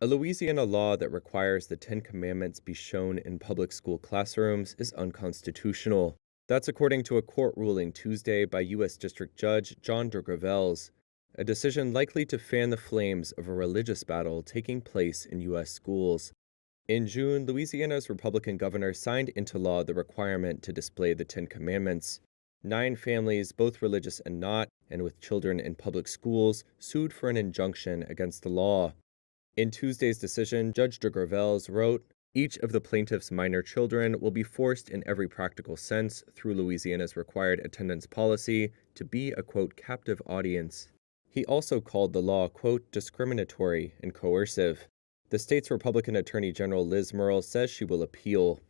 A Louisiana law that requires the Ten Commandments be shown in public school classrooms is unconstitutional. That's according to a court ruling Tuesday by U.S. District Judge John DeGravelles, a decision likely to fan the flames of a religious battle taking place in U.S. schools. In June, Louisiana's Republican governor signed into law the requirement to display the Ten Commandments. 9 families, both religious and not, and with children in public schools, sued for an injunction against the law. In Tuesday's decision, Judge DeGravelles wrote, "Each of the plaintiff's minor children will be forced in every practical sense through Louisiana's required attendance policy to be a, quote, captive audience." He also called the law, quote, discriminatory and coercive. The state's Republican Attorney General Liz Murrill says she will appeal.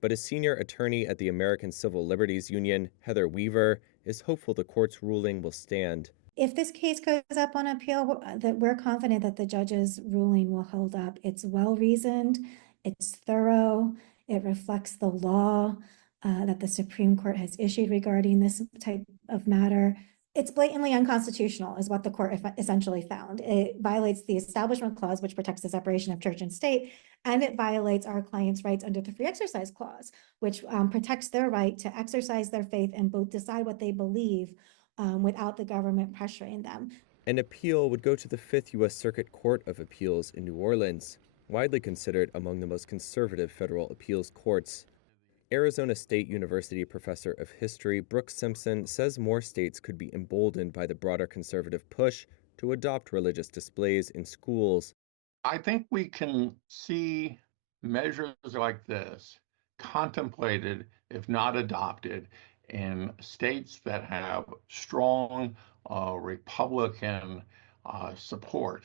But a senior attorney at the American Civil Liberties Union, Heather Weaver, is hopeful the court's ruling will stand. If this case goes up on appeal, that we're confident that the judge's ruling will hold up. It's well-reasoned, it's thorough, it reflects the law that the Supreme Court has issued regarding this type of matter. It's blatantly unconstitutional, is what the court essentially found. It violates the Establishment Clause, which protects the separation of church and state, and it violates our clients' rights under the Free Exercise Clause, which protects their right to exercise their faith and both decide what they believe without the government pressuring them. An appeal would go to the Fifth U.S. Circuit Court of Appeals in New Orleans, widely considered among the most conservative federal appeals courts. Arizona State University professor of history Brooks Simpson says more states could be emboldened by the broader conservative push to adopt religious displays in schools. I think we can see measures like this contemplated, if not adopted, in states that have strong Republican support,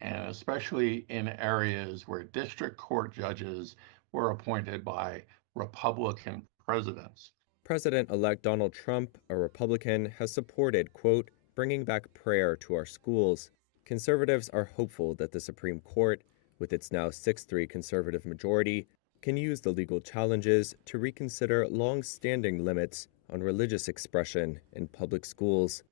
and especially in areas where district court judges were appointed by Republican presidents. President-elect Donald Trump, a Republican, has supported, quote, bringing back prayer to our schools. Conservatives are hopeful that the Supreme Court, with its now 6-3 conservative majority, can use the legal challenges to reconsider long-standing limits on religious expression in public schools.